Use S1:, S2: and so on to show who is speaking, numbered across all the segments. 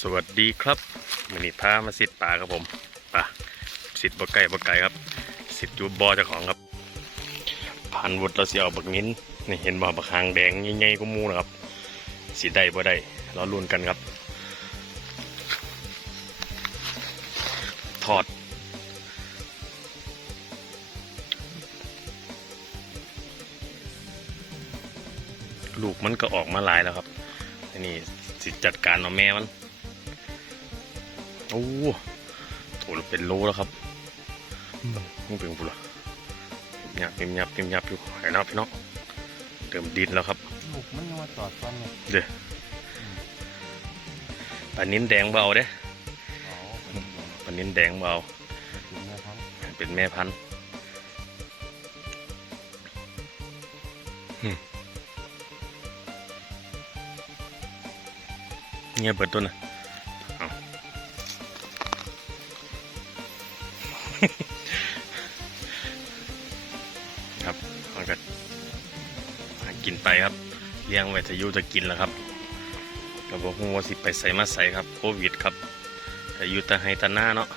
S1: สวัสดีครับมินิพามาสิทธิ์ป่าครับผมป่าสิทธิ์บ่ไก่บ่ไก่ครับ สิทธิ์จูบอเจ้าของครับ ผ่านวุฒิเราเสียเอาบักนิ้นนี่เห็นบ่บักหางแดงใหญ่ๆก็มูนะครับ สิได้บ่ได้เราลุ้นกันครับ ถอด ลูกมันก็ออกมาหลายแล้วครับนนี้สิจัดการเอาแม่มัน อ้โถเป็นโลแล้วครับนี่เป็นบุหรี่หยับยิบยับยิบยับอยู่ไอ้น้องพี่น้องเติมดินแล้วครับ
S2: ลูกมันยังมาจอดฟันเนี่ย
S1: เด้อปลานิ้นแดงเบเอาเด้
S2: อ๋อ
S1: ปลานิ้นแดงเบเอา
S2: เป็นแม่พันธุ์
S1: เป็นแม่พันธุ์อืมเงียบเบิดตัวน่ะ ครับมันก็หากินไปครับเลี้ยงไว้จะยู่จะกินแล้วครับก็บอกว่าสิไปใส่มาใส่ครับโควิดครับแต่อยู่แต่ให้ตาหน้าเนาะ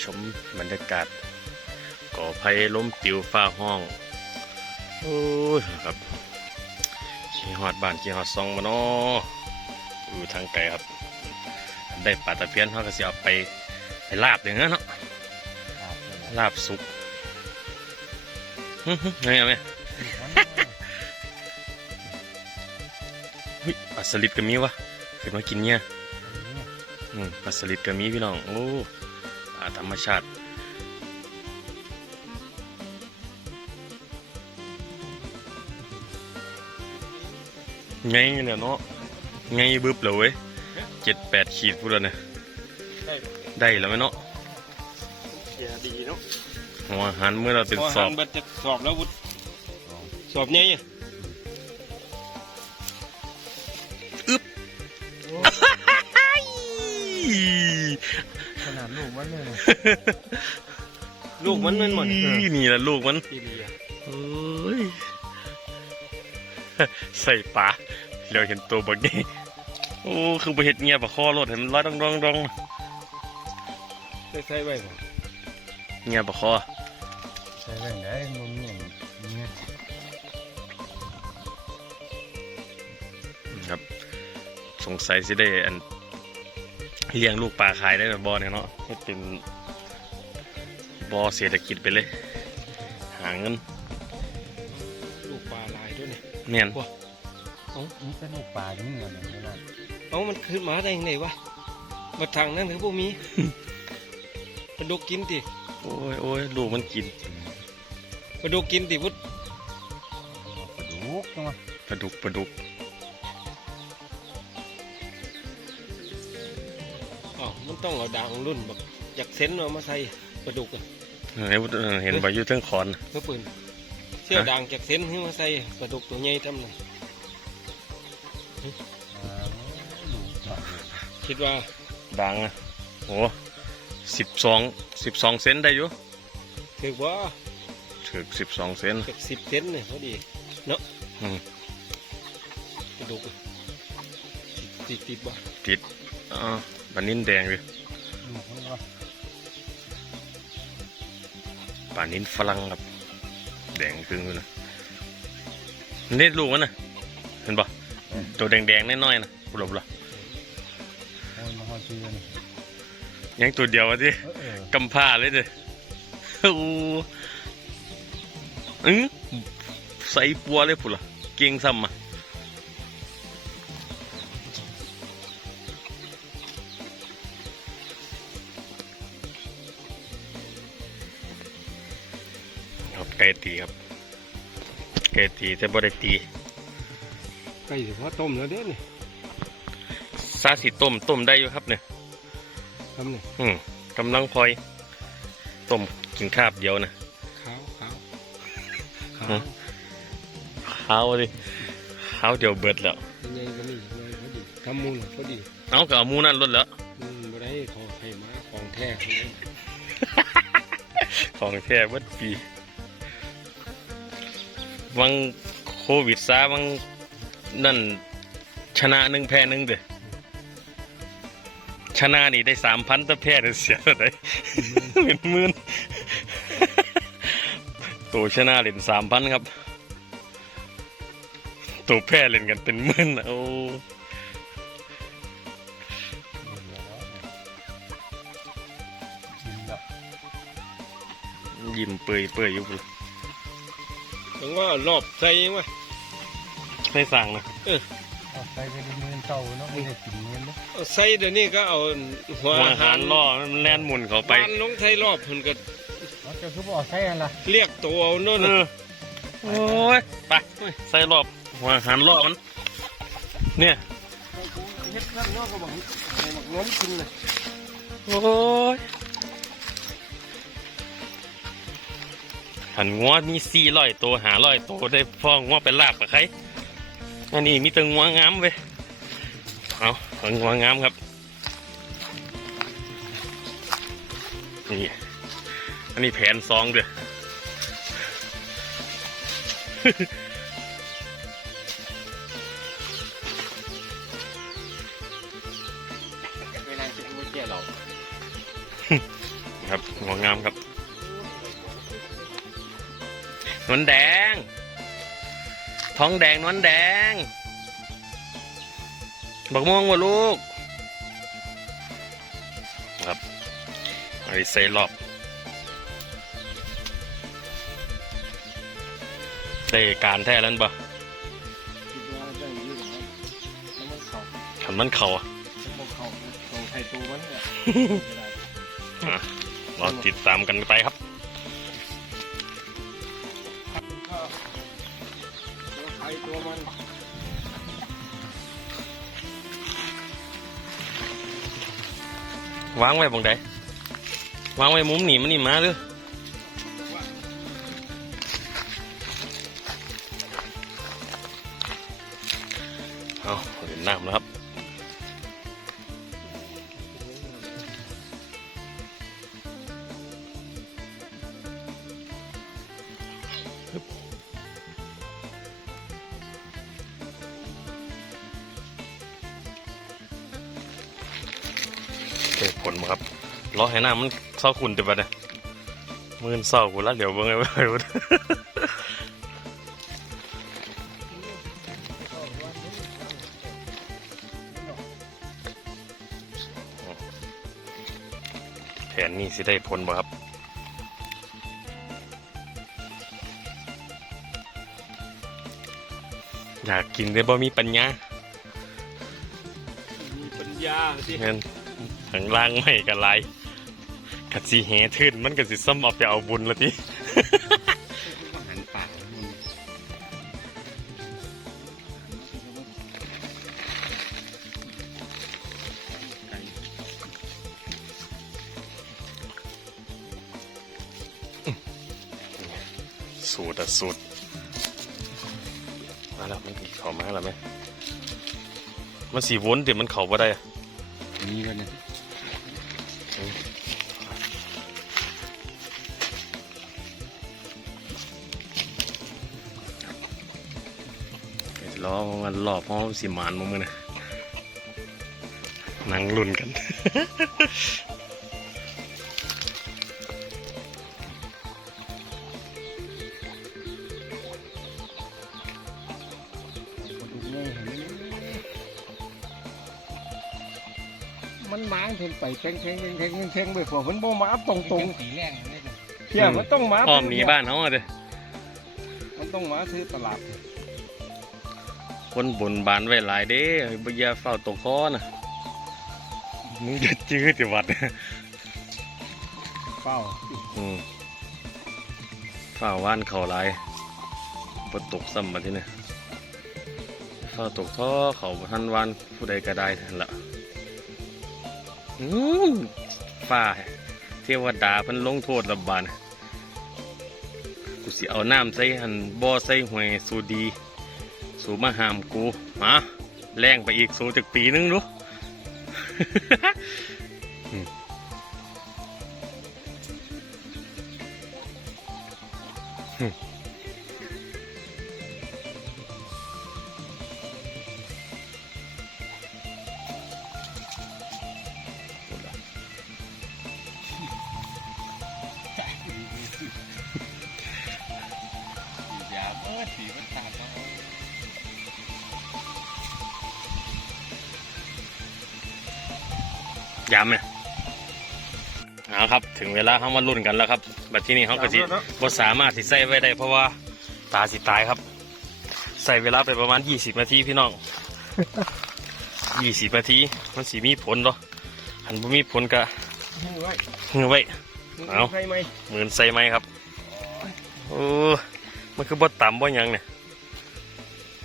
S1: ชมบรรยากาศก่อไผ่ล้มปิวฟ้าห้องโอ้ยครับขี่ฮอดบ้านขี่ฮอดซองมาเนาะอยู่ทางไกลครับ ได้ปลาตะเพียนเขาก็สิเอาไป ไปลาบอย่างนั้นเนาะ
S2: อาบเลย
S1: ลาบสุกฮึฮึไงอะแม่
S2: ลูกมันยังมา
S1: เฮ้ยปลาสลิดก็มีวะขึ้นมากินเนี่ย
S2: อันนี้
S1: อืมปลาสลิดก็มีพี่น้อง โอ้ปลาธรรมชาติไงเนี่ยเนาะไงบึบเลยเว้ยเจ็ดแปดขีดพูดแล้วเนี่ย
S3: ได้
S1: ได้แล้วไหมเนาะ
S3: เสียดีเนาะ
S1: หัวหันเมื่อเราเป็น
S3: พอ
S1: ส
S3: หั
S1: อนบ
S3: เบัดจะสอบแล้ววุฒิ
S2: สอง
S3: สอบไงเนี่ย
S2: ขนาดลูกมันเลย
S3: ลูกมันมันหมด
S1: อีนี่แหละลูกมัน
S3: อีเลีย
S1: เอ้ยใส่ปลาเราเห็นตัวบักนี่โอ้ คือไปเห็ดเงียบปะคอรถเห็นมันลอยดองดองดอง
S3: ได้ใส่ไว้บ่
S1: เงียบปะคอ
S2: ใช้แรงได้นมเนี่ยเนี่ย
S1: ครับ สงสัยสิได้อันเลี้ยงลูกปลาขายได้แบบบอเนี่ยเนาะให้เป็นบอเศรษฐกิจไปเลย หาเงิน
S3: ลูกปลาลายด้วยเนี่ย
S1: เมียน
S2: นี่เป็นลูกปลาอย่างนี้เหรอเนี่ยขนาด
S3: เอามันขึ้นมาได้ยังไงวะมาทางนั้นคือพวกมีปลา ดุกกินติ
S1: โอ้ยโอ้ยลูกมันกิน
S3: ปลาดุกกินติวุฒิ
S2: ปลาดุกจังวะ
S1: ปลาดุกปลาดุก
S3: อ๋อมันต้องเอาด่างรุ่นแบบอยากเซ็นเอามาใส่ปลาดุกอะ
S1: เห็นเห็นใบอยู่เทั้งคอน
S3: เพื่อปืนเสื้อด่างจากเซ็นให้มาใส่ปลาดุกตัวใหญ่ทำไง
S2: อ่าลูกจอดเลย
S3: คิดว่า
S1: ดังอะโอ้ สิบสองสิบสองเซนได้อยู่
S3: ถือว่า
S1: ถึงสิบสองเซน
S3: จากสิบเซนเนี่ยพอดีเนาะ
S1: อืม
S3: ปลาดุกอะติดติดบ่
S1: ติดอ่าบันนินแดงเลย
S2: ลูกมันก็
S1: ป่านินฝรั่งครับแดงครึ่งเลยนะนี่ลูกมันนะเห็นปะตัวแดงๆน้อยๆนะบุหรี่บุหรี่
S2: โอ้ ยมาหอดเชือน
S1: ยังตัวเดียวอะสิ
S2: เออเออกำ
S1: ผ้าเลยเด้อโอ้อือใส่ปัวเลยพุ่นล่ะ เก่งซ้ำอะครับไก่ตีครับไก่ตีแต่บ่ได้ตี
S3: ใกล้สิพอต้มแล้วเด้อนี่
S1: ซาสิต้มต้มได้อยู่ครับเนี่ย
S3: ทำนี่
S1: อืมกำลังพลอยต้มกินคาบเดียวนะ
S3: ขาวขาวขา
S1: ฮะ
S3: ว
S1: ข้าวดิข้าวเดียวเบิดแล้ว
S3: ยังไงก็นี่ยังไงพอดีทำมูลพอดี
S1: เอาก็เอาหมูนั่นลดแล้ว
S3: อืมบ่ได้ขอให้มาของแท้
S1: ของแท้เบิดปีวังโควิดซาวังนั่นชนะหนึ่งแพ้หนึ่งเด้อ ชนะนี่ได้สามพันแต่แพ้ได้เสียเท่าไหร่เป็นหมื่นตัวชนะเล่นสามพันครับ ตัวแพ้เล่นกันเป็นหมื่นน่ะโอ้
S2: กินแล้ว
S1: ยิ้มเปื่อยเปื่อยอยู่พุ่น
S3: ถึงว่ารอบใส่ยังวะ
S1: ไม่สั่งนะ
S2: เอาใส่ ไปในเงินเก่าเนาะไม่ได้กินเงินเนาะ
S3: เอาใส่เดี๋ยวนี้ก็เอาหัว
S1: หัว
S3: อา
S1: อา
S3: หา
S1: หารรล่อมันแล่นหมุนเขาไป
S3: วานลงไทยรอบเพิ่นก็
S2: เอาเจ้าคือบ่เอาใส่อันล่ะ
S3: เรียกตัวเอาโน่น
S1: เอ
S3: น่ะ
S1: อโอ้ย ไป ใส่รอบหัวอาหารล่อมัน เนี่ย
S3: เฮ็ดข้างนอกก็บอกให้บักน้อมกินเลย
S1: โอ้ยหันงัวมีสี่ร้อยตัวหาร้อยตัวได้พ่องัวไปลาบกับใคร อันนี้มีแต่งัวงามเว้ยเอาเอางัวงามครับ นี่ อันนี้แผนซองเด้อ
S3: เวลาจะพูดแก่เรา
S1: ครับงัวงามครับนวลแดง ท้องแดงนวลแดง บักม่วงวะลูก ครับอันนี้ใส่รอบได้การแท้แล้วบ่
S3: คิดว่าได้อยู่ครับแล้วมันเขา
S1: ขันมันเข่าอะ
S3: มันเขาของไทยตัวมันเนี่ย
S1: เราติดตามกันไปครับ
S3: วา
S1: งไว้บงใดวางไว้มุมหนีมันนี่มาเลยเอาเห็นน้ำแล้วครับ ผลมาครับรอให้น้ำมันเศร้าขุนเดี๋ยวไปเนี่ยมือนเศร้ากูแล้วเดี๋ยวเบิ่งไอ้เบิ่งแผนนี้สิได้ผลบ่ครับอยากกินแต่บ่มีปัญญา
S3: มีปัญญาสิ
S1: เงิน ทางล่างไม่กันไรกัดสีแหทื่นมันกัสิซ้ำเอาไปเอาบุญละที
S2: อาหารป่า
S1: สูตรอะสูตรมาแล้วมันเข้ามาแล้วไหมมันสีวนเดี๋ยวมันเข้าบ่ได้อะ
S2: มีกันเนี่ย
S1: เดี๋ยวล้อมันรอบห้องสีมานมึงนะนั่งลุ้นกัน
S3: มันม้างเพิ่นไปแข็งแข็งแข็งแข็งแข็งไปพอมันบ่มาตรงตรง
S2: สีแรงเลยเนี่ย
S3: ๆเที่ยมันต้องมา
S1: อ้อมหนีบ้านเขาอะเด้อ
S3: มันต้องมาซื้อตลาด
S1: คนบนบานไว้หลายเด้บ่อย่าเฝ้าตกคอนะมึงจะจื้อติวัด
S3: เป้า
S1: อืมฝ้าว่านเข่าหลายบตกซ้ำมาที่นี่ฝ้าตกท่อเขาบ่ทันวานผู้ใดก็ได้ทันละอืมฝ้าเทวดาเพิ่นลงโทษระบาดนะกูสิเอาน้ำใส่หันบ่อใส่หวยสูดี สูมาหามกูมาแรงไปอีกสูจากปีนึงรู้เบิ
S3: ดีมัน
S1: ย้ำเนี่ยเอาครับ ถึงเวลาเขามาลุ้นกันแล้วครับบัดที่นี่เขาก็สิบ่สามารถสิใส่ไว้ได้ เพราะว่าตาสิตายครับ ใส่เวลาไปประมาณ 20 นาทีพี่น้อง 20 นาทีมันสิมีผลเหรอหันบ่มีผลก็
S3: หิ้งไว้
S1: เฮือไว้เอา
S3: ใครไหม
S1: หมื่นใส่ไหมครับโอ้มันคือบ่ต่ำบ่หยังเนี่ย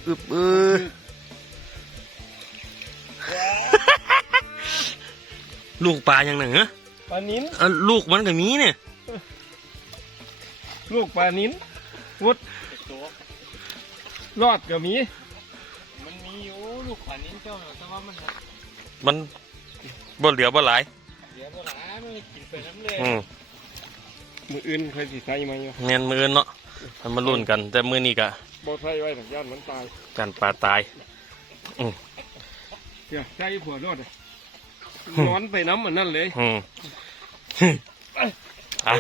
S1: อึบเออ ลูกปลาอย่างหนึ่งฮะ
S3: ปลานิ้น
S1: เอ้าลูกมันก็มีเนี่ย
S3: ลูกปลานิ้นวุดรอดก็มี
S2: มันมีอยู่ลูกปลานิ้นเจ้าน่ะแต่ว่ามันหา
S1: มันบ่เหลือบ่หลาย
S2: เดี๋ยวบ่หลายมันกินไปน้ำเลย
S1: อืม
S3: มืออื่นใครสิใส่ไหมอยู่
S1: เนียนมือเนาะมันมาลุ้นกัน แต่มือนี้ก็
S3: บ่ใส่ไว้ถังย่านมันตาย
S1: กันปลาตาย
S3: เดี๋ยวใส่ผัวรอดเลย นอนไปน้ำมันนั่นเลย
S1: อืมอะ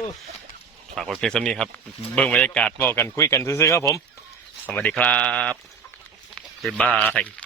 S1: ฝากไว้เพียงเท่านี้ครับ เบิ่งบรรยากาศบอกกันคุยกันซื่อๆครับผม สวัสดีครับ บ๊ายบาย